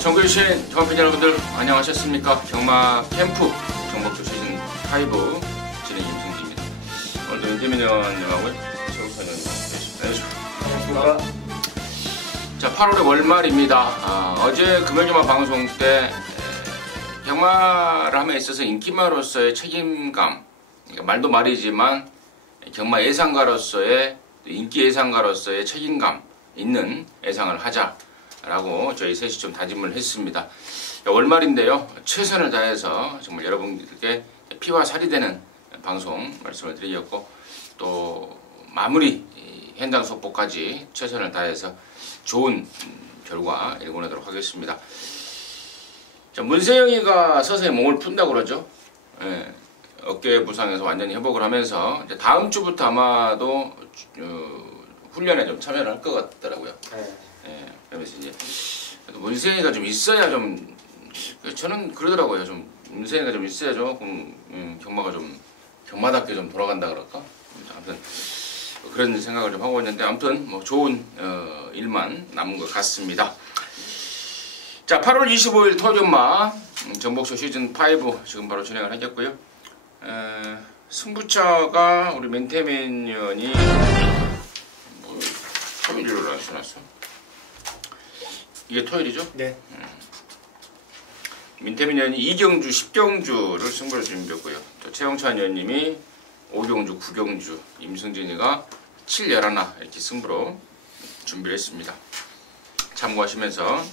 정글신 경험팬 여러분들 안녕하셨습니까? 경마 캠프 정복조 시즌 5 진행 임승기입니다. 오늘도 윤태민 의원님하고 최우선 의원님 계십니다. 안녕하십니까? 자, 8월의 월말입니다. 어제 금요일경마 방송 때 경마를 함에 있어서 인기마로서의 책임감, 그러니까 말도 말이지만 경마 예상가로서의 인기 예상가로서의 책임감 있는 예상을 하자라고 저희 셋이 좀 다짐을 했습니다. 월말인데요, 최선을 다해서 정말 여러분들께 피와 살이 되는 방송 말씀을 드리겠고, 또 마무리 현장 속보까지 최선을 다해서 좋은 결과 일궈내도록 하겠습니다. 자, 문세영이가 서서히 몸을 푼다고 그러죠. 예, 어깨 부상에서 완전히 회복을 하면서 이제 다음 주부터 아마도 훈련에 좀 참여를 할 것 같더라고요. 예, 그러면서 이제 문세영이가 좀 있어야 좀, 저는 그러더라고요. 좀 문세영이가 좀 있어야 조금 경마가 좀 경마답게 좀 돌아간다 그럴까? 아무튼 그런 생각을 좀 하고 있는데, 아무튼 뭐 좋은 일만 남은 것 같습니다. 자, 8월 25일 토요일마 정복쇼 시즌 5 지금 바로 진행을 하겠고요. 승부처가 우리 민태민 의원이 뭐 토요일로 나왔어. 이게 토요일이죠? 네. 민태민 의원이 2경주, 10경주를 승부를 준비했고요. 또 최영찬 의원님이 5경주, 9경주, 임승진이가 7, 11 이렇게 승부로 준비를 했습니다. 참고하시면서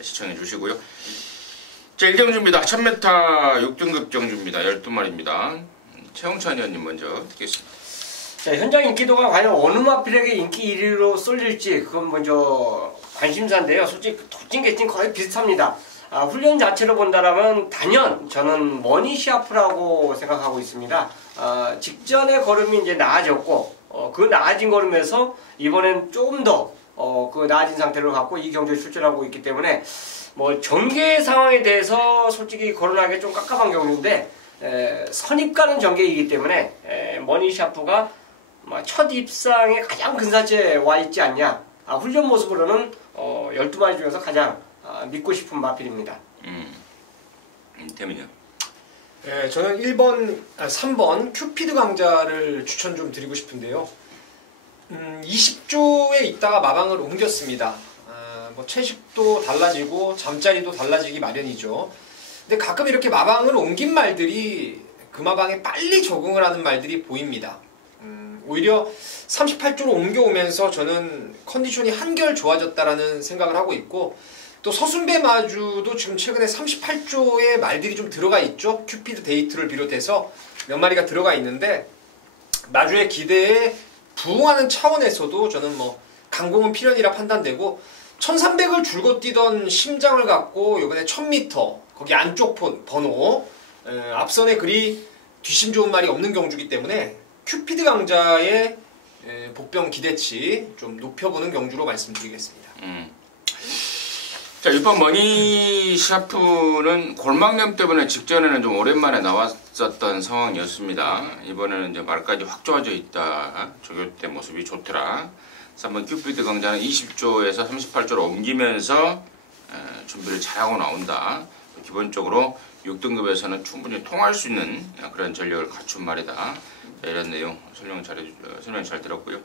시청해 주시고요. 자, 1경주입니다. 1000m 6등급 경주입니다. 12마리입니다. 최영찬 의원님 먼저 듣겠습니다. 자, 현장 인기도가 과연 어느 마필에게 인기 1위로 쏠릴지 그건 먼저 관심사인데요. 솔직히 도찐개찐 거의 비슷합니다. 훈련 자체로 본다라면 단연 저는 머니샤프라고 생각하고 있습니다. 직전의 걸음이 이제 나아졌고, 그 나아진 걸음에서 이번엔 조금 더 그 나아진 상태를 갖고 이 경주에 출전하고 있기 때문에 뭐 전개 상황에 대해서 솔직히 거론하기 좀 깝깝한 경우인데, 선입가는 전개이기 때문에 머니샤프가 첫 입상에 가장 근사치에 와 있지 않냐. 훈련 모습으로는 12마리 중에서 가장 믿고 싶은 마필입니다. 태민이요? 네, 저는 3번 큐피드 강자를 추천 좀 드리고 싶은데요. 20조에 있다가 마방을 옮겼습니다. 뭐 채식도 달라지고 잠자리도 달라지기 마련이죠. 근데 가끔 이렇게 마방을 옮긴 말들이 그 마방에 빨리 적응을 하는 말들이 보입니다. 오히려 38조로 옮겨오면서 저는 컨디션이 한결 좋아졌다라는 생각을 하고 있고, 또 서순배 마주도 지금 최근에 38조의 말들이 좀 들어가 있죠. 큐피드 데이트를 비롯해서 몇 마리가 들어가 있는데, 마주의 기대에 부응하는 차원에서도 저는 뭐 강공은 필연이라 판단되고, 1300을 줄곧 뛰던 심장을 갖고 이번에 1000m 거기 안쪽 번호 앞선에 그리 뒷심 좋은 말이 없는 경주기 때문에 큐피드 강자의 복병 기대치 좀 높여보는 경주로 말씀드리겠습니다. 자, 6번 머니샤프는 골막염 때문에 직전에는 좀 오랜만에 나왔었던 상황이었습니다. 이번에는 이제 말까지 확 좋아져 있다. 조교 때 모습이 좋더라. 3번 큐피드 강자는 20조에서 38조로 옮기면서 준비를 잘하고 나온다. 기본적으로 6등급에서는 충분히 통할 수 있는 그런 전력을 갖춘 말이다. 이런 내용 설명 잘 들었고요.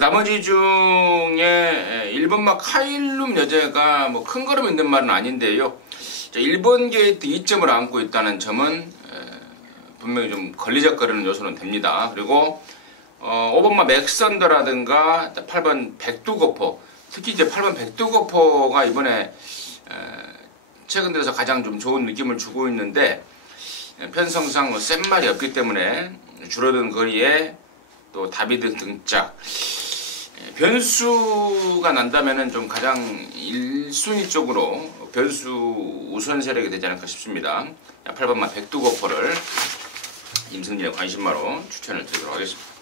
나머지 중에 1번마 카일룸 여제가 뭐 큰 걸음 있는 말은 아닌데요. 1번 게이트 2점을 안고 있다는 점은 분명히 좀 걸리적거리는 요소는 됩니다. 그리고 5번마 맥선더라든가 8번 백두거포, 특히 이제 8번 백두거포가 이번에 최근 들어서 가장 좀 좋은 느낌을 주고 있는데, 편성상 센 말이 없기 때문에 줄어든 거리에 또 다비드 등짝, 변수가 난다면은 좀 가장 1순위 쪽으로 변수 우선 세력이 되지 않을까 싶습니다. 8번마 백두거포를 임승진의 관심마로 추천을 드리도록 하겠습니다.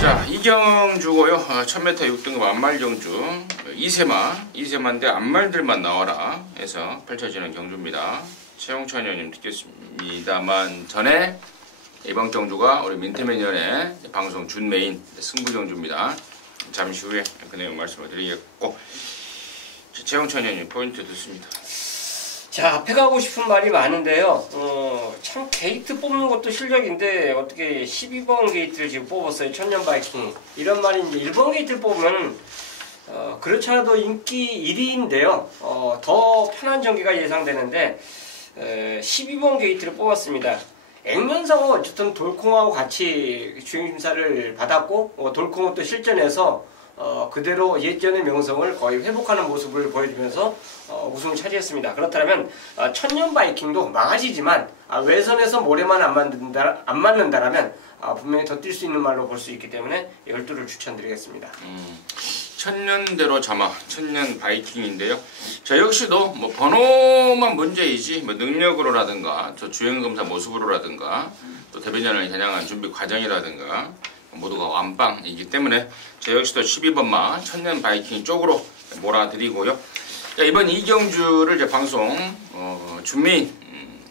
자, 이경주고요. 1000m 6등급 안말 경주, 이세마인데 안말들만 나와라 해서 펼쳐지는 경주입니다. 최용찬 의원님 듣겠습니다만 전에 이번 경주가 우리 민태민 의원의 방송 준 메인 승부 경주입니다. 잠시 후에 그 내용 말씀을 드리겠고, 최영찬 의원님 포인트 듣습니다. 자, 패가고 싶은 말이 많은데요. 참 게이트 뽑는 것도 실력인데 어떻게 12번 게이트를 지금 뽑았어요. 천년 바이킹. 이런 말이 이제 1번 게이트를 뽑으면 그렇지 않아도 인기 1위인데요. 더 편한 전개가 예상되는데 12번 게이트를 뽑았습니다. 액면상은 어쨌든 돌콩하고 같이 주행심사를 받았고 돌콩은 또 실전에서 그대로 예전의 명성을 거의 회복하는 모습을 보여주면서 우승을 차지했습니다. 그렇다면 천년 바이킹도 망하시지만 외선에서 모래만 안 맞는다라면 분명히 더 뛸 수 있는 말로 볼 수 있기 때문에 열두를 추천드리겠습니다. 천년대로 자마, 천년 바이킹인데요. 저 역시도 뭐 번호만 문제이지 뭐 능력으로라든가 저 주행검사 모습으로라든가 또 대변인을 겨냥한 준비 과정이라든가 모두가 완빵이기 때문에 저 역시도 12번마 천년 바이킹 쪽으로 몰아드리고요. 자, 이번 이경주를 이제 방송 준민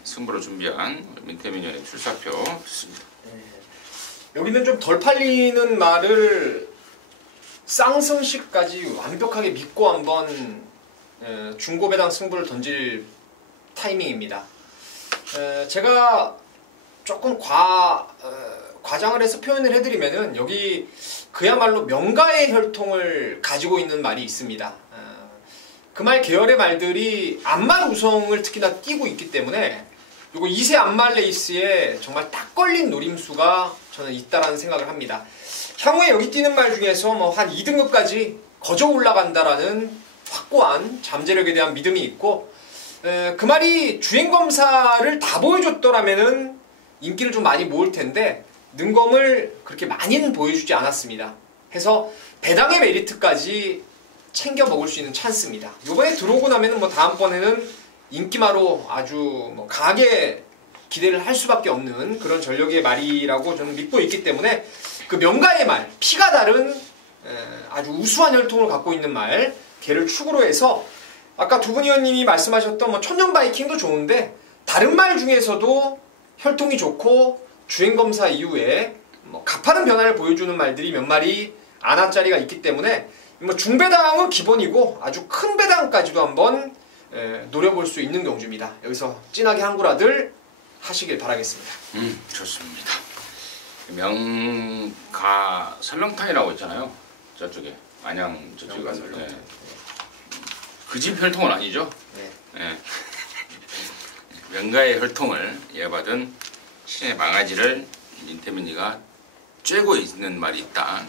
승부로 준비한 민태민 의원의 출사표 듣습니다. 여기는 좀 덜 팔리는 말을 쌍승식까지 완벽하게 믿고 한번 중고배당 승부를 던질 타이밍입니다. 제가 조금 과장을 해서 표현을 해드리면은 여기 그야말로 명가의 혈통을 가지고 있는 말이 있습니다. 그 말 계열의 말들이 암말 우성을 특히나 띄고 있기 때문에 요거 2세 암말 레이스에 정말 딱 걸린 노림수가 저는 있다라는 생각을 합니다. 향후에 여기 뛰는 말 중에서 뭐 한 2등급까지 거저 올라간다라는 확고한 잠재력에 대한 믿음이 있고 그 말이 주행검사를 다 보여줬더라면은 인기를 좀 많이 모을 텐데 능검을 그렇게 많이는 보여주지 않았습니다. 해서 배당의 메리트까지 챙겨 먹을 수 있는 찬스입니다. 요번에 들어오고 나면은 뭐 다음번에는 인기마로 아주 뭐 강하게 기대를 할 수밖에 없는 그런 전력의 말이라고 저는 믿고 있기 때문에 그 명가의 말, 피가 다른 아주 우수한 혈통을 갖고 있는 말, 걔를 축으로 해서 아까 두 분 의원님이 말씀하셨던 뭐 천년 바이킹도 좋은데 다른 말 중에서도 혈통이 좋고 주행검사 이후에 뭐 가파른 변화를 보여주는 말들이 몇 마리 안하짜리가 있기 때문에 뭐 중배당은 기본이고 아주 큰 배당까지도 한번 노려볼 수 있는 경주입니다. 여기서 진하게 한구라들 하시길 바라겠습니다. 좋습니다. 명가 설렁탕이라고 있잖아요. 저쪽에 안양 저쪽에 가서 그 집 혈통은 아니죠. 네. 명가의 혈통을 이어받은 신의 망아지를 민태민이가 쬐고 있는 말이 있다.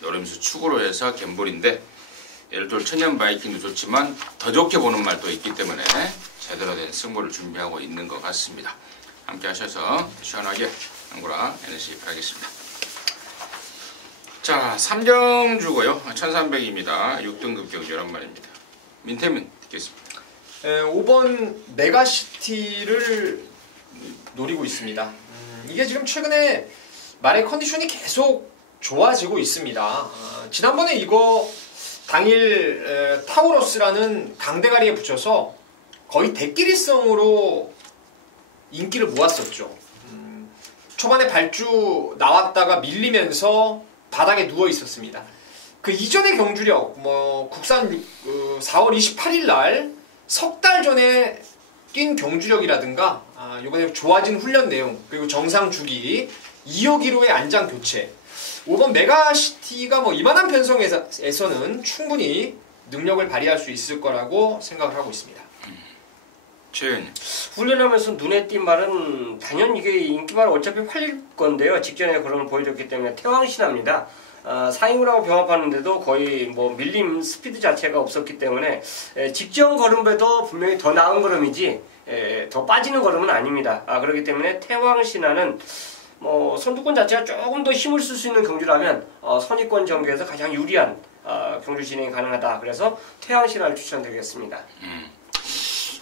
노림수 축으로 해서 갬블인데 예를 들어 천년 바이킹도 좋지만 더 좋게 보는 말도 있기 때문에 제대로 된 승부를 준비하고 있는 것 같습니다. 함께 하셔서 시원하게 한구라 NC 바라겠습니다. 자, 3경주고요. 1300입니다. 6등급 경주란 말입니다. 민태민 듣겠습니다. 5번 메가시티를 노리고 있습니다. 이게 지금 최근에 말의 컨디션이 계속 좋아지고 있습니다. 지난번에 이거 당일 타우러스라는 강대가리에 붙여서 거의 대끼리성으로 인기를 모았었죠. 초반에 발주 나왔다가 밀리면서 바닥에 누워 있었습니다. 그 이전의 경주력, 뭐 국산 4월 28일 날 석 달 전에 뛴 경주력이라든가 이번에 좋아진 훈련 내용 그리고 정상 주기 2호 기로의 안장 교체 5번 메가시티가 뭐 이만한 편성에서는 충분히 능력을 발휘할 수 있을 거라고 생각을 하고 있습니다. 최윤 훈련하면서 눈에 띈 말은 당연히 이게 인기말 어차피 팔릴 건데요. 직전에 그런 걸 보여줬기 때문에 태왕신화입니다. 상임이라고 병합하는데도 거의 뭐 밀림 스피드 자체가 없었기 때문에 직전 걸음배도 분명히 더 나은 걸음이지 더 빠지는 걸음은 아닙니다. 그렇기 때문에 태왕신화는 뭐 선두권 자체가 조금 더 힘을 쓸 수 있는 경주라면 선의권 전개에서 가장 유리한 경주 진행이 가능하다. 그래서 태왕신화를 추천드리겠습니다.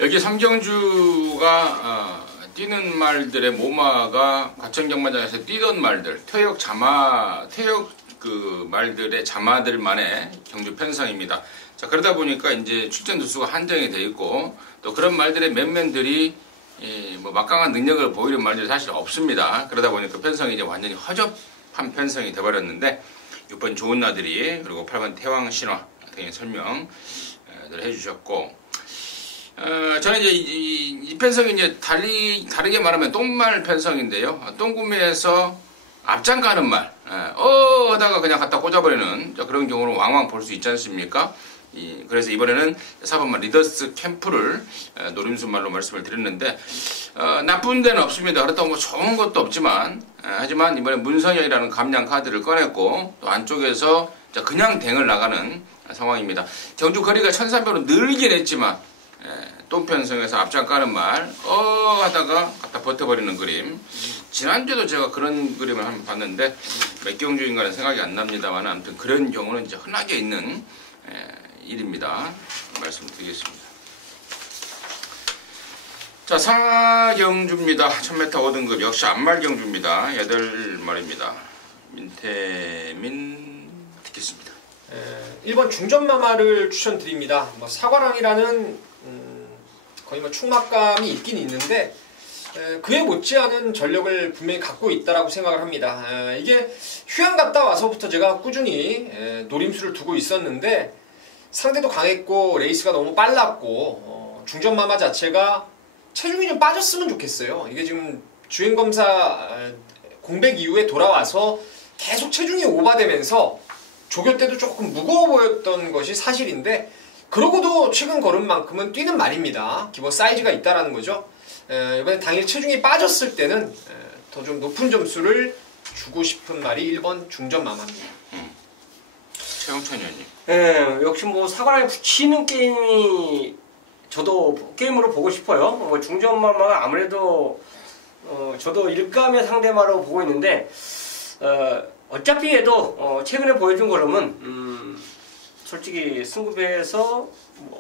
여기 3경주가 뛰는 말들의 모마가 과천경마장에서 뛰던 말들 퇴역 그 말들의 자마들만의 경주 편성입니다. 자, 그러다 보니까 이제 출전 두수가 한정이 되어 있고 또 그런 말들의 면면들이 뭐 막강한 능력을 보이는 말들이 사실 없습니다. 그러다 보니까 편성이 이제 완전히 허접한 편성이 되어버렸는데 6번 좋은 나들이 그리고 8번 태왕신화 당연히 설명을 해주셨고, 저는 이제 이 편성이 이제 다르게 말하면 똥말 편성인데요. 똥구매에서 앞장 가는 말, 하다가 그냥 갖다 꽂아버리는 그런 경우는 왕왕 볼 수 있지 않습니까? 그래서 이번에는 4번말 리더스 캠프를 노림수 말로 말씀을 드렸는데, 나쁜 데는 없습니다. 그렇다고 뭐 좋은 것도 없지만, 하지만 이번에 문성현이라는 감량 카드를 꺼냈고, 또 안쪽에서 그냥 댕을 나가는 상황입니다. 경주 거리가 1300으로 늘긴 했지만, 똥편성에서 앞장 까는 말, 하다가 갖다 버텨버리는 그림. 지난주에도 제가 그런 그림을 한번 봤는데, 몇 경주인가는 생각이 안 납니다만, 아무튼 그런 경우는 이제 흔하게 있는 일입니다. 말씀드리겠습니다. 자, 4경주입니다. 1000m 5등급 역시 안말경주입니다. 8마리입니다. 민태민 듣겠습니다. 1번 중전마마를 추천드립니다. 사과랑이라는 거의 충막감이 있긴 있는데 그에 못지않은 전력을 분명히 갖고 있다라고 생각을 합니다. 이게 휴양 갔다 와서부터 제가 꾸준히 노림수를 두고 있었는데 상대도 강했고 레이스가 너무 빨랐고 중전마마 자체가 체중이 좀 빠졌으면 좋겠어요. 이게 지금 주행검사 공백 이후에 돌아와서 계속 체중이 오바되면서 조교 때도 조금 무거워 보였던 것이 사실인데 그러고도 최근 걸음만큼은 뛰는 말입니다. 기본 사이즈가 있다라는 거죠. 이번에 당일 체중이 빠졌을 때는 더 좀 높은 점수를 주고 싶은 말이 1번 중전마마입니다. 최영찬 의원님. 역시 사과랑에 붙이는 게임이 저도 게임으로 보고 싶어요. 중전마마가 아무래도 저도 일감의 상대마로 보고 있는데 어차피 해도 최근에 보여준 걸음은 솔직히 승급해서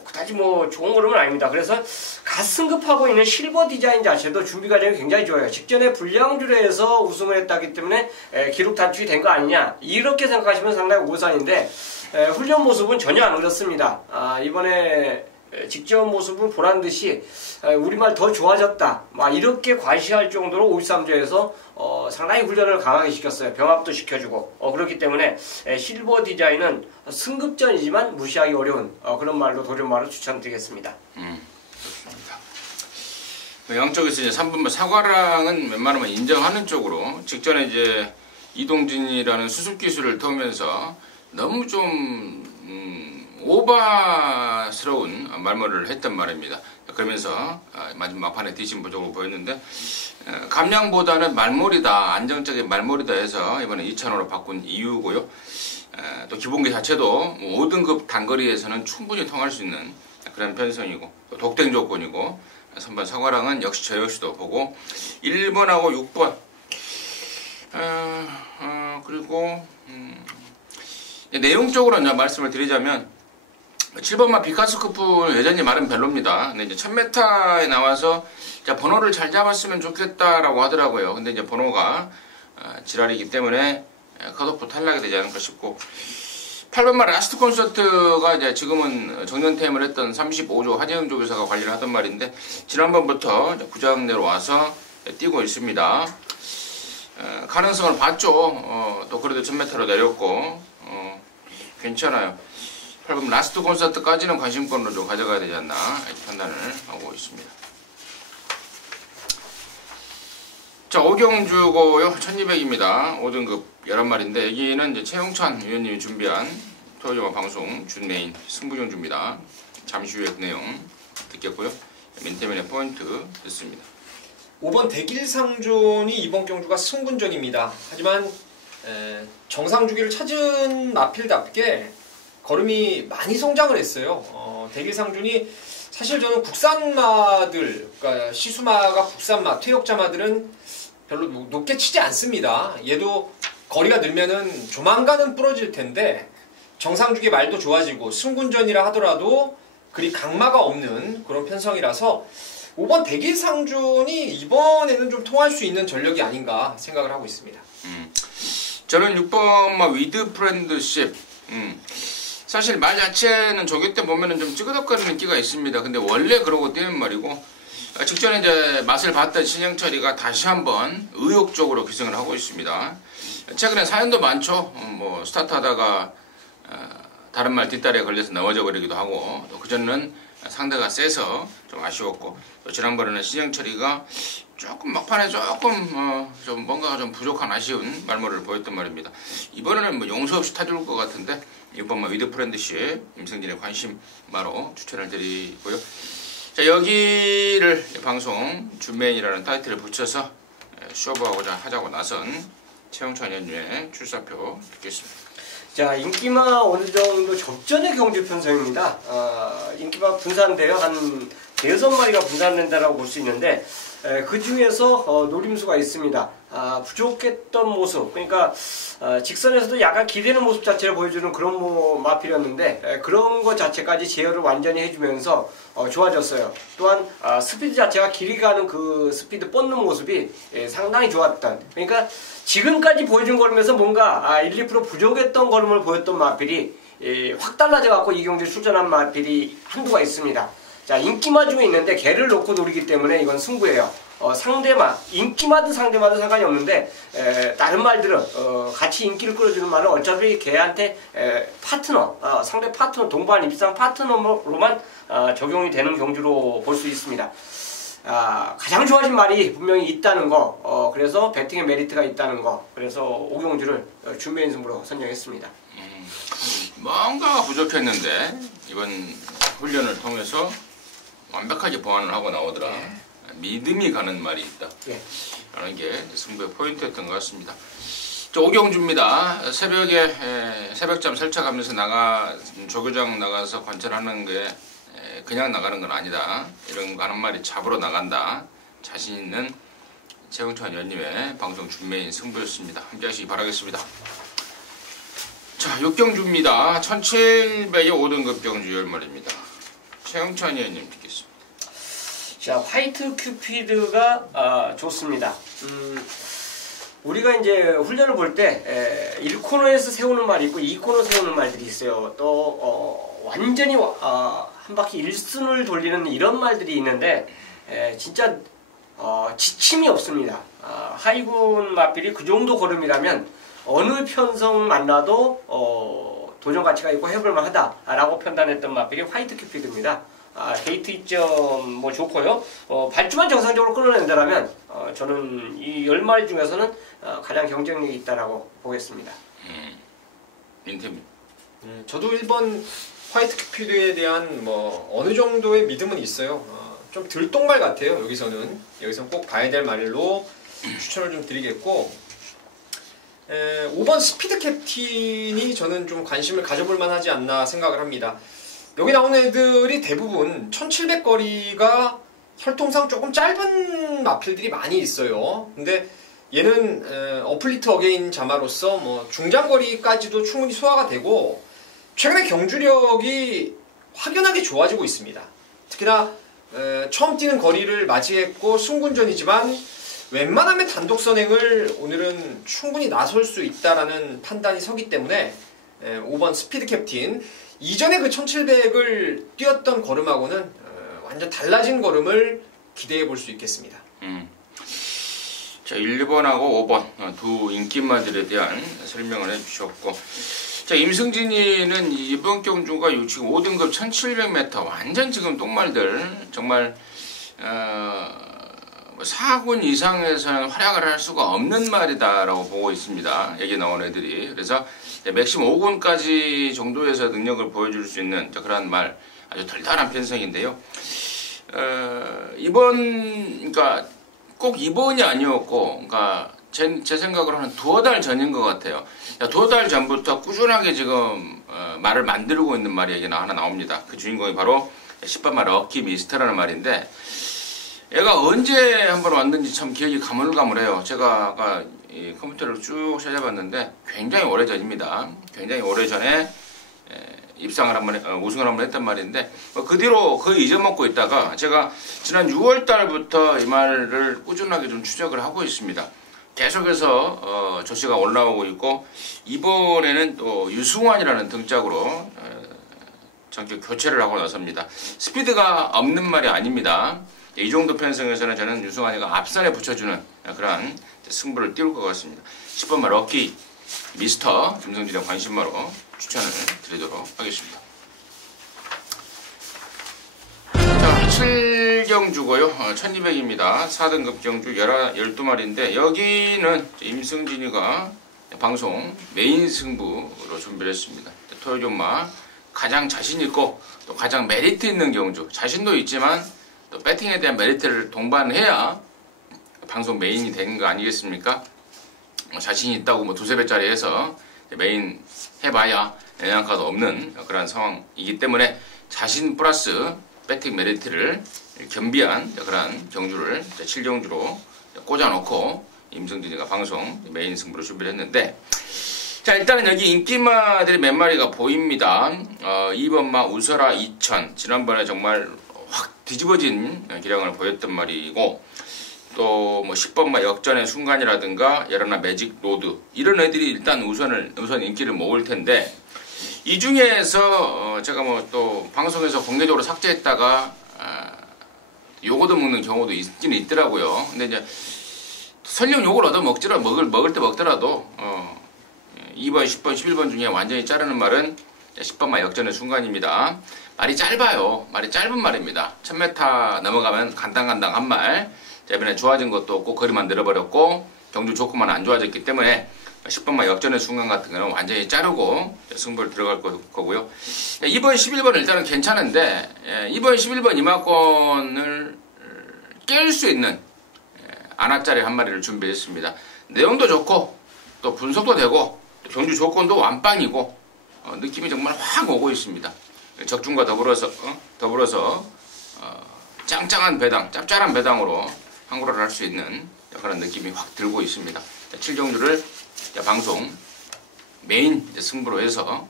그다지 좋은 걸음은 아닙니다. 그래서 갓 승급하고 있는 실버 디자인 자체도 준비 과정이 굉장히 좋아요. 직전에 불량주례에서 우승을 했다기 때문에 기록 단축이 된 거 아니냐 이렇게 생각하시면 상당히 오산인데 훈련 모습은 전혀 안 그렇습니다. 이번에 직전 모습은 보란듯이 우리말 더 좋아졌다 이렇게 과시할 정도로 53조에서 상당히 훈련을 강하게 시켰어요. 병합도 시켜주고 그렇기 때문에 실버 디자인은 승급전이지만 무시하기 어려운 그런 말로 도전말을 추천드리겠습니다. 좋습니다. 양쪽에서 이제 3번말 사과랑은 웬만하면 인정하는 쪽으로 직전에 이제 이동진이라는 수습 기술을 통하면서 너무 좀 오바스러운 말머리를 했단 말입니다. 그러면서 마지막 막판에 뒤진 부족으로 보였는데 감량보다는 말머리다, 안정적인 말머리다 해서 이번에 2000호로 바꾼 이유고요. 또 기본기 자체도 5등급 단거리에서는 충분히 통할 수 있는 그런 편성이고 독땡 조건이고 3번 사과랑은 역시 저 역시도 보고 1번하고 6번 그리고 내용적으로 이제 말씀을 드리자면 7번만 비카스코프 여전히 말은 별로입니다. 근데 이제 1000m에 나와서 번호를 잘 잡았으면 좋겠다라고 하더라고요. 근데 이제 번호가 지랄이기 때문에 컷오프 탈락이 되지 않을까 싶고 8번말 라스트 콘서트가 이제 지금은 정년퇴임을 했던 35조 하재영 조교사가 관리를 하던 말인데 지난번부터 구장 내로 와서 뛰고 있습니다. 가능성을 봤죠. 또 그래도 1000m로 내렸고 괜찮아요. 8번 라스트 콘서트까지는 관심권으로 좀 가져가야 되지 않나 이렇게 판단을 하고 있습니다. 자, 5경주고요. 1200입니다. 5등급 11마리인데 여기는 이제 최용찬 위원님이 준비한 토요일영화 방송 준메인 승부경주입니다. 잠시 후에 그 내용 듣겠고요. 민태민의 포인트 듣습니다. 5번 대길상존이 이번 경주가 승분전입니다. 하지만 정상주기를 찾은 마필답게 걸음이 많이 성장을 했어요. 대길상존이 사실 저는 국산마들, 그러니까 시수마가 국산마, 퇴역자마들은 별로 높게 치지 않습니다. 얘도 거리가 늘면은 조만간은 부러질 텐데 정상주기 말도 좋아지고 승군전이라 하더라도 그리 강마가 없는 그런 편성이라서 5번 대길상존이 이번에는 좀 통할 수 있는 전력이 아닌가 생각을 하고 있습니다. 저는 6번 위드 프렌드십. 사실 말 자체는 조교 때 보면은 좀 찌그덕거리는 끼가 있습니다. 근데 원래 그러고 뛰는 말이고 직전에 이제 맛을 봤던 신영철이가 다시 한번 의욕적으로 기승을 하고 있습니다. 최근에 사연도 많죠. 뭐 스타트하다가 다른 말 뒷다리에 걸려서 넘어져 버리기도 하고 또 그전에는 상대가 세서 좀 아쉬웠고 또 지난번에는 신영철이가 조금 막판에 조금 좀 뭔가 좀 부족한 아쉬운 말모를 보였단 말입니다. 이번에는 뭐 용서 없이 타줄 것 같은데 이번 위드 프렌드십 임승진의 관심마로 추천을 드리고요. 자, 여기를 방송 준메인이라는 타이틀을 붙여서 쇼부하고자 하자고 나선 최영찬 위원님의 출사표 듣겠습니다. 자, 인기마 어느 정도 접전의 경주 편성입니다. 인기마 분산되어 한 6마리가 분산된다라고 볼 수 있는데 그 중에서 노림수가 있습니다. 부족했던 모습, 그러니까 직선에서도 약간 기대는 모습 자체를 보여주는 그런 마필이었는데 그런 것 자체까지 제어를 완전히 해주면서 좋아졌어요. 또한 스피드 자체가 길이 가는 그 스피드 뻗는 모습이 상당히 좋았던, 그러니까 지금까지 보여준 걸음에서 뭔가 1, 2% 부족했던 걸음을 보였던 마필이 확 달라져 갖고 이 경기에 출전한 마필이 한두가 있습니다. 자, 인기마 중에 있는데 걔를 놓고 노리기 때문에 이건 승부예요. 상대마, 인기마든 상대마든 상관이 없는데 다른 말들은 같이 인기를 끌어주는 말은 어차피 걔한테 파트너, 상대 파트너, 동반 입상 파트너로만 적용이 되는 경주로 볼 수 있습니다. 가장 좋아진 말이 분명히 있다는 거, 그래서 배팅의 메리트가 있다는 거, 그래서 오경주를 준비인 승부로 선정했습니다. 뭔가 부족했는데 이번 훈련을 통해서 완벽하게 보완을 하고 나오더라. 믿음이 가는 말이 있다. 라는 게 승부의 포인트였던 것 같습니다. 오경주입니다. 새벽에 새벽잠 설쳐가면서 조교장 나가서 관찰하는 게 그냥 나가는 건 아니다. 이런 거 하는 말이 잡으러 나간다. 자신 있는 최영찬 위원님의 방송 준비인 승부였습니다. 함께 하시기 바라겠습니다. 자, 6경주입니다. 1700의 5등급 경주 10마리입니다. 최영찬 위원님 듣겠습니다. 자, 화이트 큐피드가 좋습니다. 우리가 이제 훈련을 볼 때 1코너에서 세우는 말이 있고 2코너 세우는 말들이 있어요. 또 완전히 한 바퀴 1순을 돌리는 이런 말들이 있는데 진짜 지침이 없습니다. 하이군 마필이 그 정도 걸음이라면 어느 편성 만나도 도전 가치가 있고 해볼 만하다라고 판단했던 마필이 화이트 큐피드입니다. 게이트 입점 좋고요. 발주만 정상적으로 끌어낸다면 저는 이 10마리 중에서는 가장 경쟁력이 있다라고 보겠습니다. 인터뷰. 저도 1번 화이트 큐피드에 대한 어느 정도의 믿음은 있어요. 좀 들똥말 같아요. 여기서는 꼭 봐야 될 말로 추천을 좀 드리겠고, 5번 스피드 캡틴이 저는 좀 관심을 가져볼 만하지 않나 생각을 합니다. 여기 나오는 애들이 대부분 1700거리가 혈통상 조금 짧은 마필들이 많이 있어요. 근데 얘는 어플리트 어게인 자마로서 중장거리까지도 충분히 소화가 되고 최근에 경주력이 확연하게 좋아지고 있습니다. 특히나 처음 뛰는 거리를 맞이했고 승군전이지만 웬만하면 단독 선행을 오늘은 충분히 나설 수 있다라는 판단이 서기 때문에 5번 스피드 캡틴, 이전에 그 1700을 뛰었던 걸음하고는 완전 달라진 걸음을 기대해 볼 수 있겠습니다. 자, 1번하고 5번 두 인기마들에 대한 설명을 해주셨고, 자, 임승진이는 이번 경주가 지금 5등급 1700m 완전 지금 똥말들, 정말 4군 이상에서는 활약을 할 수가 없는 말이다라고 보고 있습니다. 여기 나온 애들이. 그래서 맥심 5군까지 정도에서 능력을 보여줄 수 있는 그런 말, 아주 덜덜한 편성인데요. 그러니까 꼭 2번이 아니었고, 그러니까 제 생각으로는 두어 달 전인 것 같아요. 두어 달 전부터 꾸준하게 지금 말을 만들고 있는 말이 여기 하나 나옵니다. 그 주인공이 바로 10번 말 럭키 미스터라는 말인데, 얘가 언제 한번 왔는지 참 기억이 가물가물해요. 제가 아까 이 컴퓨터를 쭉 찾아봤는데 굉장히 오래전입니다. 굉장히 오래전에 입상을 한번 우승을 한번 했단 말인데, 그 뒤로 거의 잊어먹고 있다가 제가 지난 6월 달부터 이 말을 꾸준하게 좀 추적을 하고 있습니다. 계속해서 조치가 올라오고 있고, 이번에는 또 유승환이라는 등짝으로 전격 교체를 하고 나섭니다. 스피드가 없는 말이 아닙니다. 이 정도 편성에서는 저는 유승환이가 앞선에 붙여주는 그런 승부를 띄울 것 같습니다. 10번 말 럭키 미스터 임성진의 관심마로 추천을 드리도록 하겠습니다. 자, 7경주고요. 1200입니다. 4등급 경주 12마리인데 여기는 임성진이가 방송 메인 승부로 준비를 했습니다. 토요존마 가장 자신있고 또 가장 메리트 있는 경주, 자신도 있지만 또 배팅에 대한 메리트를 동반해야 방송 메인이 되는 거 아니겠습니까? 자신이 있다고 뭐 두세 배짜리 해서 메인 해봐야 영양가도 없는 그런 상황이기 때문에 자신 플러스 배팅 메리트를 겸비한 그런 경주를 7경주로 꽂아놓고 임성진이가 방송 메인 승부로 준비를 했는데, 자, 일단은 여기 인기마들이 몇 마리가 보입니다. 2번마 우설아 2000, 지난번에 정말 확 뒤집어진 기량을 보였던 말이고, 또 뭐 10번마 역전의 순간이라든가 여러나 매직 로드, 이런 애들이 일단 우선 인기를 모을 텐데, 이 중에서 제가 뭐 또 방송에서 공개적으로 삭제했다가 요거도 먹는 경우도 있긴 있더라고요. 근데 이제 설령 욕을 얻어 먹을 때 먹더라도 2번, 10번, 11번 중에 완전히 자르는 말은 10번마 역전의 순간입니다. 말이 짧아요. 말이 짧은 말입니다. 1000m 넘어가면 간당간당한 말. 이번에 좋아진 것도 없고 거리만 늘어버렸고 경주 좋고만 안 좋아졌기 때문에 10번마 역전의 순간 같은 경우는 완전히 자르고 승부를 들어갈 거고요. 2번, 11번은 일단은 괜찮은데 2번, 11번 이마권을 깰 수 있는 안압짜리 한 마리를 준비했습니다. 내용도 좋고 또 분석도 되고 경주 조건도 완빵이고 느낌이 정말 확 오고 있습니다. 적중과 더불어서 짱짱한 배당, 짭짤한 배당으로 항구를 할 수 있는 그런 느낌이 확 들고 있습니다. 7경주를 방송 메인 승부로 해서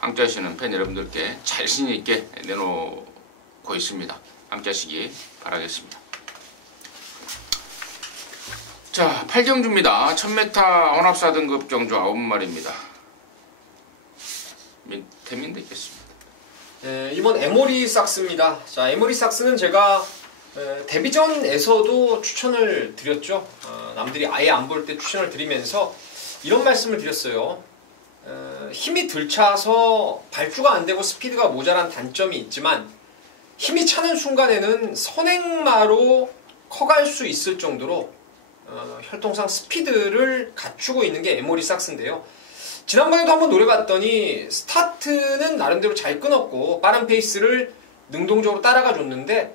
함께하시는 팬 여러분들께 자신있게 내놓고 있습니다. 함께하시기 바라겠습니다. 자, 8경주입니다. 1000m 혼합 4등급 경주 9마리입니다. 민태민도 있겠습니다. 이번 에모리 삭스입니다. 자, 에모리 삭스는 제가 데뷔전에서도 추천을 드렸죠. 남들이 아예 안 볼 때 추천을 드리면서 이런 말씀을 드렸어요. 힘이 들차서 발주가 안 되고 스피드가 모자란 단점이 있지만 힘이 차는 순간에는 선행마로 커갈 수 있을 정도로 혈통상 스피드를 갖추고 있는 게 에모리 삭스인데요. 지난번에도 한번 노려봤더니 스타트는 나름대로 잘 끊었고 빠른 페이스를 능동적으로 따라가 줬는데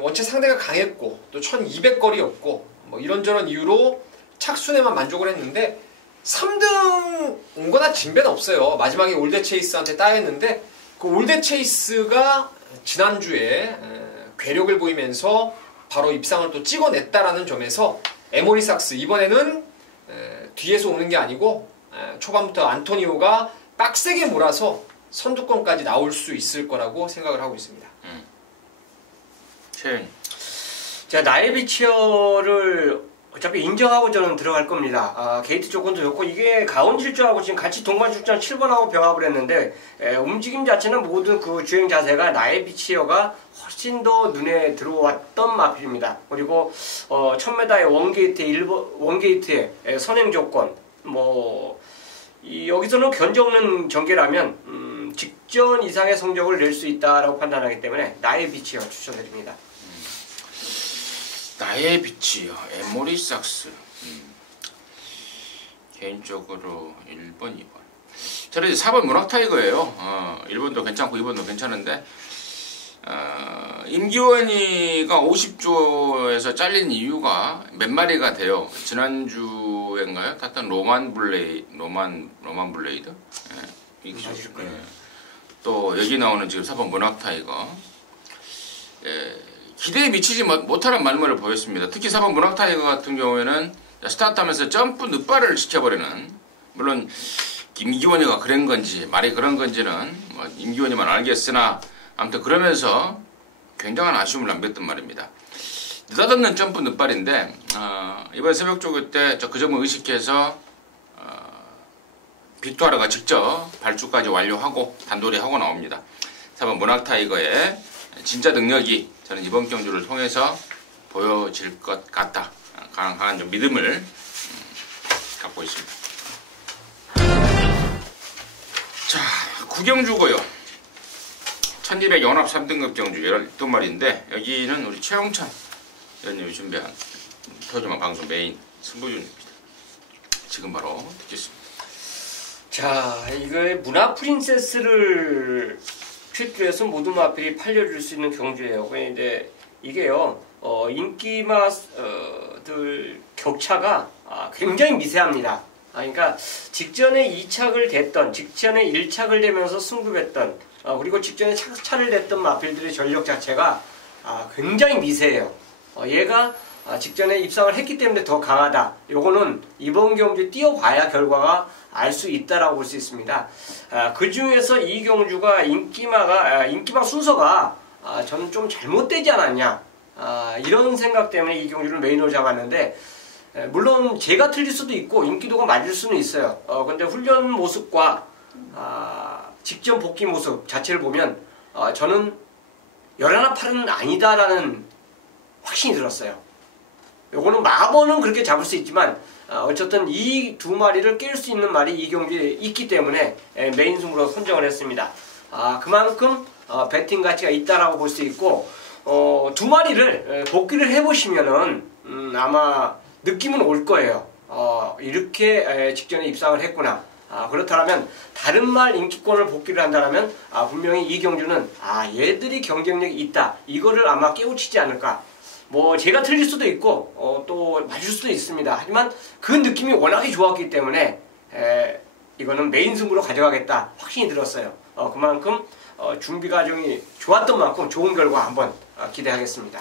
원체 상대가 강했고 또 1200거리였고 뭐 이런저런 이유로 착순에만 만족을 했는데 3등 온 거나 진배는 없어요. 마지막에 올드체이스한테 따였는데 그 올드체이스가 지난주에 괴력을 보이면서 바로 입상을 또 찍어냈다라는 점에서 에모리 삭스 이번에는 뒤에서 오는 게 아니고 초반부터 안토니오가 빡세게 몰아서 선두권까지 나올 수 있을 거라고 생각을 하고 있습니다. 자, 나에비치어를 어차피 인정하고 저는 들어갈 겁니다. 게이트 조건도 좋고 이게 가온질주하고 지금 같이 동반 출전 7번하고 병합을 했는데 움직임 자체는 모든 그 주행 자세가 나에비치어가 훨씬 더 눈에 들어왔던 마필입니다. 그리고 1000m의 원게이트의 선행 조건 여기서는 견제 없는 전개라면 직전 이상의 성적을 낼 수 있다라고 판단하기 때문에 나에비치어 추천드립니다. 나에비치어, 에모리 삭스. 개인적으로 1번, 2번. 저는 이제 4번 문학타이거예요. 1번도 괜찮고 2번도 괜찮은데 임기원이가 50조에서 잘린 이유가 몇 마리가 돼요. 지난주인가요? 탔던 로만 블레이드. 예, 또 여기 나오는 지금 4번 문학타이거. 기대에 미치지 못하는 말씀을 보였습니다. 특히 4번 문학타이거 같은 경우에는 스타트하면서 점프 늦발을 시켜버리는, 물론 임기원이가 그런 건지 말이 그런 건지는 뭐 임기원이만 알겠으나 아무튼 그러면서 굉장한 아쉬움을 남겼단 말입니다. 느닷없는 점프 늦발인데 이번 새벽 조교 때 그 점을 의식해서 빅토르가 직접 발주까지 완료하고 단도리하고 나옵니다. 4번 문학타이거의 진짜 능력이 저는 이번 경주를 통해서 보여질 것 같다. 강한 좀 믿음을 갖고 있습니다. 9경주고요. 1200 연합 3등급 경주 12마리인데 여기는 우리 최영찬 위원님이 준비한 터주마 방송 메인 승부준입니다. 지금 바로 듣겠습니다. 자, 이거의 문화 프린세스를 필두해서 모든 마필이 팔려줄 수 있는 경주예요. 근데 이게요, 인기마들 격차가 굉장히 미세합니다. 그러니까 직전에 2착을 댔던, 직전에 1착을 대면서 승부했던, 그리고 직전에 차를 댔던 마필들의 전력 자체가 굉장히 미세해요. 얘가 직전에 입상을 했기 때문에 더 강하다. 요거는 이번 경주 뛰어봐야 결과가 알 수 있다라고 볼 수 있습니다. 그 중에서 이 경주가 인기마 순서가 저는 좀 잘못되지 않았냐. 이런 생각 때문에 이 경주를 메인으로 잡았는데, 물론 제가 틀릴 수도 있고 인기도가 맞을 수는 있어요. 근데 훈련 모습과 직전 복귀 모습 자체를 보면 저는 11팔은 아니다라는 확신이 들었어요. 요거는 마번은 그렇게 잡을 수 있지만 어쨌든 이 두 마리를 깰 수 있는 말이 이 경기에 있기 때문에 메인 승부로 선정을 했습니다. 그만큼 배팅 가치가 있다라고 볼 수 있고, 두 마리를 복귀를 해보시면은 아마 느낌은 올 거예요. 이렇게 직전에 입상을 했구나. 그렇다면 다른 말 인기권을 복귀를 한다면 분명히 이 경주는 얘들이 경쟁력이 있다. 이거를 아마 깨우치지 않을까. 뭐 제가 틀릴 수도 있고 또 맞을 수도 있습니다. 하지만 그 느낌이 워낙에 좋았기 때문에 이거는 메인 승부로 가져가겠다 확신이 들었어요. 그만큼 준비 과정이 좋았던 만큼 좋은 결과 한번 기대하겠습니다.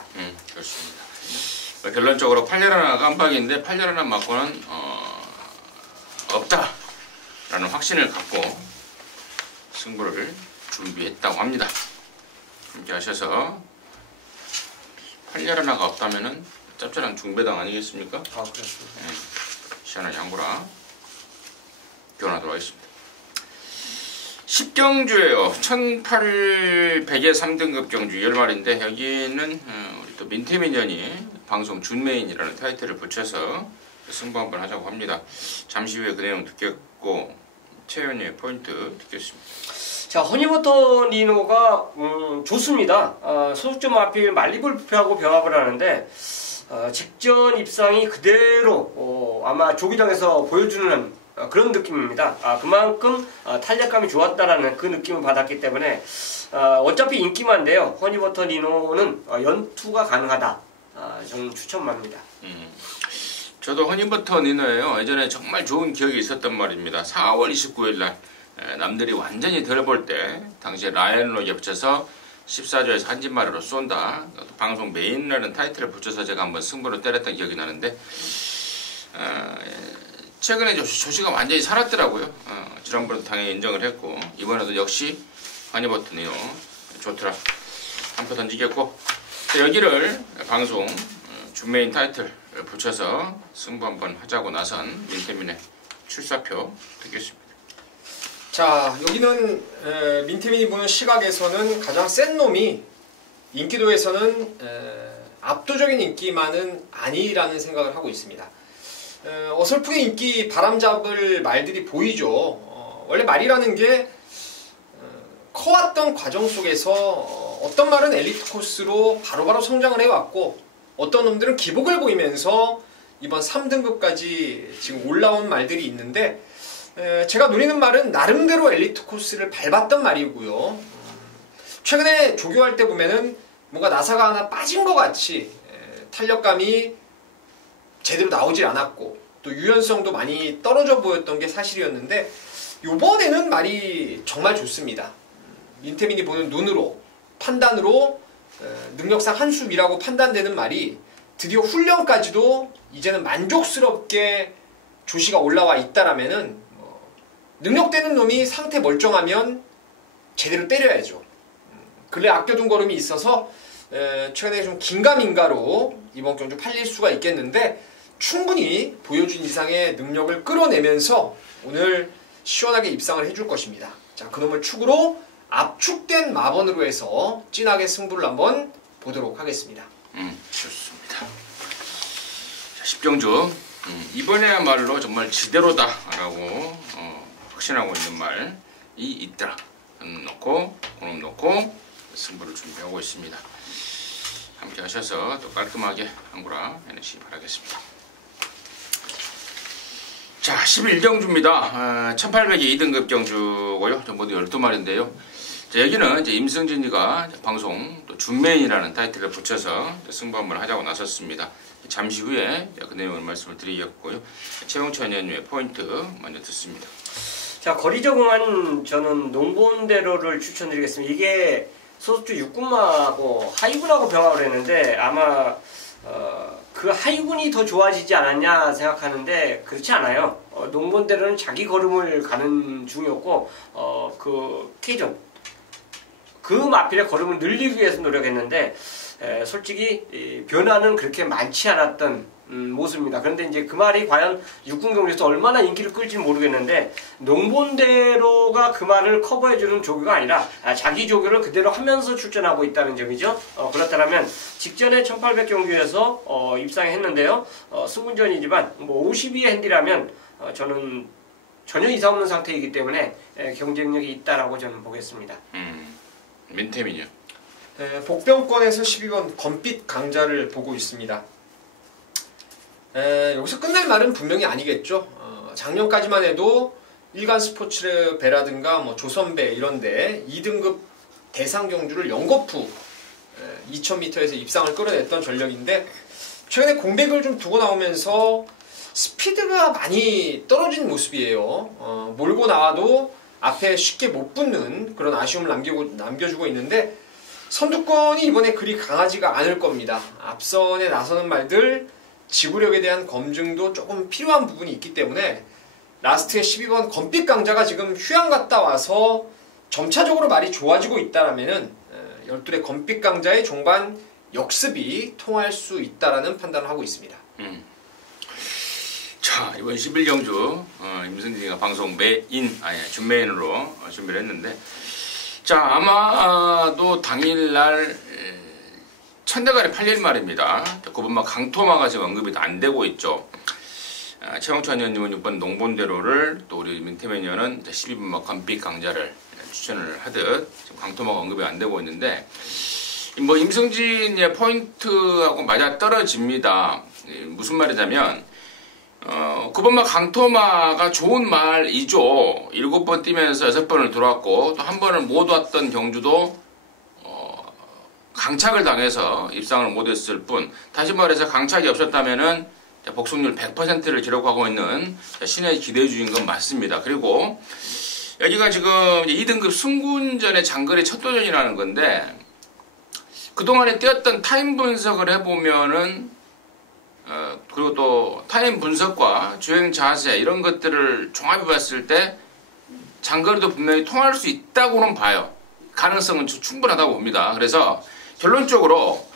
그렇습니다. 결론적으로 8열1 깜빡인데 8열1 맞고는 없다라는 확신을 갖고 승부를 준비했다고 합니다. 이렇게 하셔서 8열1가 없다면은 짭짤한 중배당 아니겠습니까? 그렇습니다. 시원한 양보라 교환하도록 하겠습니다. 10경주예요. 1800의 3등급 경주 10마리인데 여기는 우리 또 민태민연이 방송 준메인이라는 타이틀을 붙여서 승부 한번 하자고 합니다. 잠시 후에 그 내용 듣겠고 최연의 포인트 듣겠습니다. 자, 허니버터 니노가 좋습니다. 소속점 마필 말리볼 부패하고 병합을 하는데 직전 입상이 그대로 아마 조기장에서 보여주는 그런 느낌입니다. 그만큼 탄력감이 좋았다라는 그 느낌을 받았기 때문에 어차피 인기만인데요. 허니버터 니노는 연투가 가능하다. 저는 추천합니다. 저도 허니버터 니노예요. 예전에 정말 좋은 기억이 있었단 말입니다. 4월 29일 날 남들이 완전히 들어볼 때 당시에 라이언로 겹쳐서 14조에서 한진마리로 쏜다. 방송 메인이라는 타이틀을 붙여서 제가 한번 승부를 때렸던 기억이 나는데 최근에 조시가 완전히 살았더라고요. 지난번에도 당연히 인정을 했고 이번에도 역시 허니버터 니노 좋더라. 한 표 던지겠고 여기를 방송 준메인 타이틀 붙여서 승부 한번 하자고 나선 민태민의 출사표 듣겠습니다. 자, 여기는 민태민이 보는 시각에서는 가장 센 놈이 인기도에서는 압도적인 인기만은 아니라는 생각을 하고 있습니다. 어설프게 인기 바람잡을 말들이 보이죠. 원래 말이라는 게 커왔던 과정 속에서 어떤 말은 엘리트 코스로 바로바로 성장을 해왔고 어떤 놈들은 기복을 보이면서 이번 3등급까지 지금 올라온 말들이 있는데 제가 노리는 말은 나름대로 엘리트 코스를 밟았던 말이고요. 최근에 조교할 때 보면은 뭔가 나사가 하나 빠진 것 같이 탄력감이 제대로 나오질 않았고 또 유연성도 많이 떨어져 보였던 게 사실이었는데 요번에는 말이 정말 좋습니다. 민태민이 보는 눈으로 판단으로 능력상 한숨이라고 판단되는 말이 드디어 훈련까지도 이제는 만족스럽게 조시가 올라와 있다라면은 능력되는 놈이 상태 멀쩡하면 제대로 때려야죠. 근래 아껴둔 걸음이 있어서 최근에 좀 긴가민가로 이번 경주 팔릴 수가 있겠는데 충분히 보여준 이상의 능력을 끌어내면서 오늘 시원하게 입상을 해줄 것입니다. 자, 그놈을 축으로 압축된 마번으로 해서 진하게 승부를 한번 보도록 하겠습니다. 좋습니다. 자, 10경주 이번에야말로 정말 지대로다라고 확신하고 있는 말이 있더라. 놓고 그놈 놓고 승부를 준비하고 있습니다. 함께 하셔서 또 깔끔하게 한구라 해내시기 바라겠습니다. 자, 11경주입니다. 1800이 2등급 경주고요. 모두 12마리인데요. 자, 여기는 이제 임승진이가 방송 또 준메인이라는 타이틀을 붙여서 승부 한번 하자고 나섰습니다. 잠시 후에 그 내용을 말씀을 드리겠고요. 최홍천 의원님의 포인트 먼저 듣습니다. 자, 거리 적응한 저는 농본대로를 추천드리겠습니다. 이게 소수주 6군마하고 하이군하고 병합을 했는데 아마 그 하이군이 더 좋아지지 않았냐 생각하는데 그렇지 않아요. 농본대로는 자기 걸음을 가는 중이었고 그 K존 그 마필의 걸음을 늘리기 위해서 노력했는데 솔직히 변화는 그렇게 많지 않았던 모습입니다. 그런데 이제 그 말이 과연 육군 경주에서 얼마나 인기를 끌지는 모르겠는데 농본대로가 그 말을 커버해주는 조교가 아니라 자기 조교를 그대로 하면서 출전하고 있다는 점이죠. 그렇다면 직전에 1800 경주에서 입상했는데요. 승군전이지만 뭐 52의 핸디라면 저는 전혀 이상 없는 상태이기 때문에 경쟁력이 있다라고 저는 보겠습니다. 민태민이요. 네, 복병권에서 12번 검빛 강자를 보고 있습니다. 여기서 끝날 말은 분명히 아니겠죠. 작년까지만 해도 일간 스포츠 배라든가 뭐 조선배 이런데 2등급 대상 경주를 연거푸 2000m에서 입상을 끌어냈던 전력인데 최근에 공백을 좀 두고 나오면서 스피드가 많이 떨어진 모습이에요. 몰고 나와도 앞에 쉽게 못 붙는 그런 아쉬움을 남겨주고 있는데 선두권이 이번에 그리 강하지가 않을 겁니다. 앞선에 나서는 말들 지구력에 대한 검증도 조금 필요한 부분이 있기 때문에 라스트의 12번 검빛 강자가 지금 휴양 갔다 와서 점차적으로 말이 좋아지고 있다라면은 12의 검빛 강자의 종반 역습이 통할 수 있다라는 판단을 하고 있습니다. 자, 이번 11경주 임승진이가 방송 준메인으로 준비를 했는데 자, 아마도 당일날 천대가리 팔릴 말입니다. 그분만 강토마가 지금 언급이 안 되고 있죠. 최홍천 의원님은 6번 농본대로를 또 우리 민태민 의원은 12번 검빛 강자를 추천을 하듯 지금 강토마가 언급이 안 되고 있는데 뭐 임승진의 포인트하고 맞아 떨어집니다. 무슨 말이냐면 9번마 강토마가 좋은 말이죠. 7번 뛰면서 6번을 들어왔고 또 한 번을 못 왔던 경주도 강착을 당해서 입상을 못했을 뿐 다시 말해서 강착이 없었다면은 복속률 100%를 기록하고 있는 신의 기대주인 건 맞습니다. 그리고 여기가 지금 2등급 승군전의 장거리 첫 도전이라는 건데 그동안에 뛰었던 타임 분석을 해보면은 그리고 또 타임 분석과 주행 자세 이런 것들을 종합해 봤을 때 장거리도 분명히 통할 수 있다고는 봐요. 가능성은 충분하다고 봅니다. 그래서 결론적으로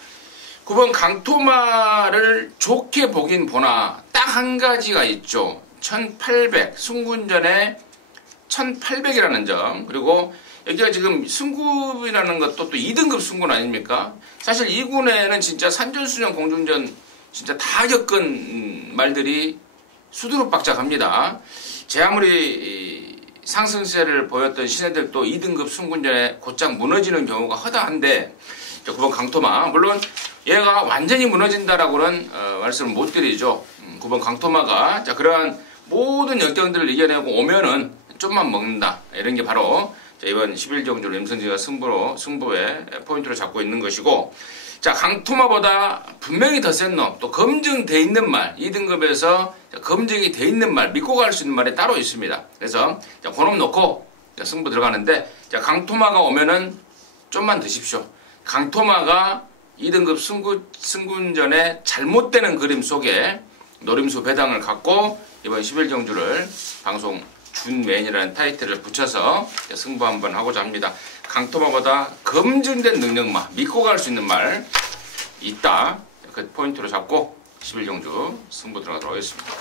9번 강토마를 좋게 보긴 보나 딱 한 가지가 있죠. 1800 승군전에 1800이라는 점 그리고 여기가 지금 승군이라는 것도 또 2등급 승군 아닙니까? 사실 2군에는 진짜 산전수전 공중전 진짜 다 겪은 말들이 수두룩박작합니다. 제 아무리 상승세를 보였던 신예들도 2등급 승군전에 곧장 무너지는 경우가 허다한데 9번 강토마 물론 얘가 완전히 무너진다라고는 말씀을 못 드리죠. 9번 강토마가 그러한 모든 역경들을 이겨내고 오면은 좀만 먹는다 이런 게 바로 이번 11경주로 임승진이가 승부의 포인트를 잡고 있는 것이고 자 강토마보다 분명히 더 센 놈 또 검증돼 있는 말 2등급에서 검증이 돼 있는 말 믿고 갈 수 있는 말이 따로 있습니다. 그래서 그놈 놓고 승부 들어가는데 강토마가 오면은 좀만 드십시오. 강토마가 2등급 승군전에 잘못되는 그림 속에 노림수 배당을 갖고 이번 11경주를 방송 준메인이라는 타이틀을 붙여서 승부 한번 하고자 합니다. 강토마보다 검증된 능력마 믿고 갈 수 있는 말 있다. 그 포인트로 잡고 11경주 승부 들어가도록 하겠습니다.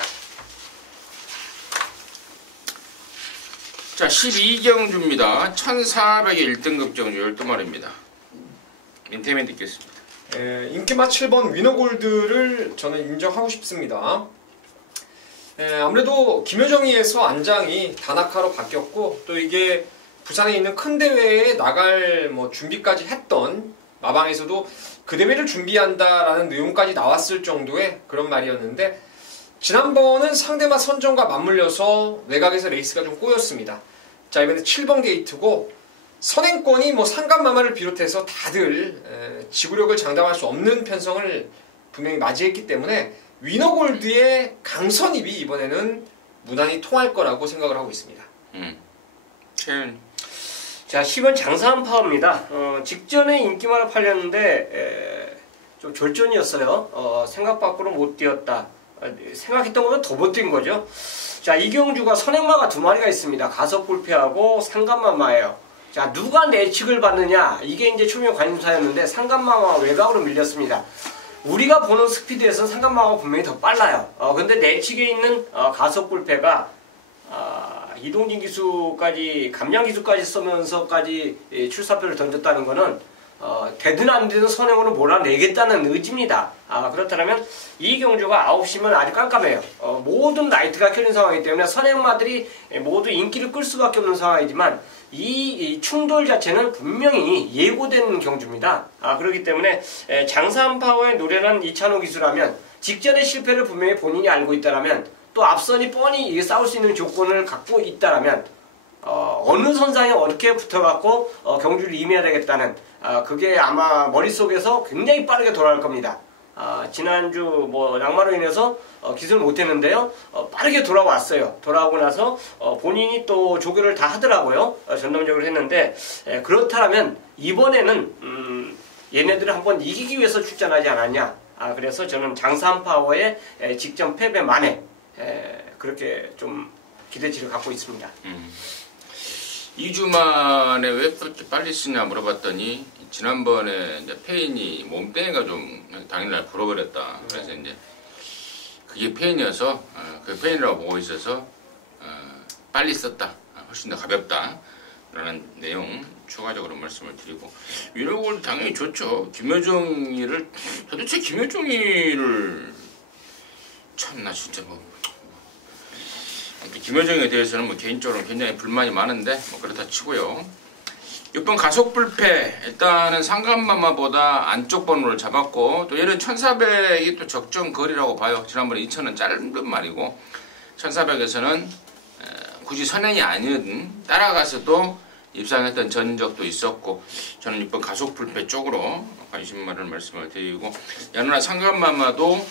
자 12경주입니다. 1400의 1등급 경주 12마리입니다. 민태민 듣겠습니다. 인기마 7번 위너골드를 저는 인정하고 싶습니다. 아무래도 김효정이에서 안장이 다나카로 바뀌었고 또 이게 부산에 있는 큰 대회에 나갈 뭐 준비까지 했던 마방에서도 그 대회를 준비한다라는 내용까지 나왔을 정도의 그런 말이었는데 지난번은 상대마 선정과 맞물려서 외곽에서 레이스가 좀 꼬였습니다. 자, 이번에 7번 게이트고 선행권이 뭐 상간마마를 비롯해서 다들 지구력을 장담할 수 없는 편성을 분명히 맞이했기 때문에 위너골드의 강선입이 이번에는 무난히 통할 거라고 생각을 하고 있습니다. 자, 10번 장사한파워입니다. 직전에 인기마를 팔렸는데 좀 졸전이었어요. 생각 밖으로 못 뛰었다. 생각했던 것보다 더 못 뛴 거죠. 자, 이경주가 선행마가 2마리가 있습니다. 가석불패하고 상간마마예요. 자, 누가 내측을 받느냐, 이게 이제 초미의 관심사였는데 상간마마가 외곽으로 밀렸습니다. 우리가 보는 스피드에서는 상간마마가 분명히 더 빨라요. 근데 내측에 있는 가석불패가 이동진 기수까지, 감량 기수까지 쓰면서까지 출사표를 던졌다는 거는 되든 안 되든 선행으로 몰아내겠다는 의지입니다. 그렇다면 이경주가 9시면 아주 깜깜해요. 모든 라이트가 켜진 상황이기 때문에 선행마들이 모두 인기를 끌 수밖에 없는 상황이지만 이 충돌 자체는 분명히 예고된 경주입니다. 그렇기 때문에 장사한파워의 노련한 이찬호 기수라면 직전의 실패를 분명히 본인이 알고 있다라면 또 앞선이 뻔히 싸울 수 있는 조건을 갖고 있다라면 어느 선상에 어떻게 붙어갖고 경주를 임해야 되겠다는 그게 아마 머릿속에서 굉장히 빠르게 돌아갈 겁니다. 지난주 뭐 낙마로 인해서 기술을 못했는데요. 빠르게 돌아왔어요. 돌아오고 나서 본인이 또 조교를 다 하더라고요. 전담적으로 했는데 그렇다면 이번에는 얘네들을 한번 이기기 위해서 출전하지 않았냐. 그래서 저는 장사한파워의 직전 패배 만에 그렇게 좀 기대치를 갖고 있습니다. 2주 만에 왜 그렇게 빨리 쓰냐 물어봤더니 지난번에 이제 페인이 몸뚱이가 좀 당일날 불어버렸다. 그래서 이제 그게 페인이어서 그 페인이라고 보고 있어서 빨리 썼다. 훨씬 더 가볍다. 라는 내용 추가적으로 말씀을 드리고 위로골 당연히 좋죠. 김효정이를 도대체 김효정이를 참나 진짜 김효정에 대해서는 뭐 개인적으로 굉장히 불만이 많은데 뭐 그렇다 치고요. 6번 가속불패 일단은 상간마마보다 안쪽 번호를 잡았고 또 얘는 1400이 또 적정 거리라고 봐요. 지난번에 2000은 짧은 말이고 1400에서는 굳이 선행이 아닌 따라가서도 입상했던 전적도 있었고 저는 6번 가속불패 쪽으로 관심만을 말씀을 드리고 야누나 상간마마도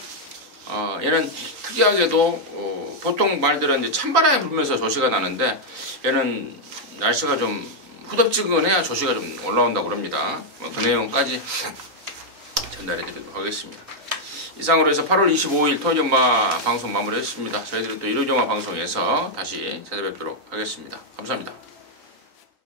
얘는 특이하게도 보통 말들은 이제 찬바람이 불면서 조시가 나는데 얘는 날씨가 좀 후덥지근해야 조시가 좀 올라온다고 그럽니다. 그 내용까지 전달해 드리도록 하겠습니다. 이상으로 해서 8월 25일 토요일마 방송 마무리했습니다. 저희들은 또 일요일마 방송에서 다시 찾아뵙도록 하겠습니다. 감사합니다.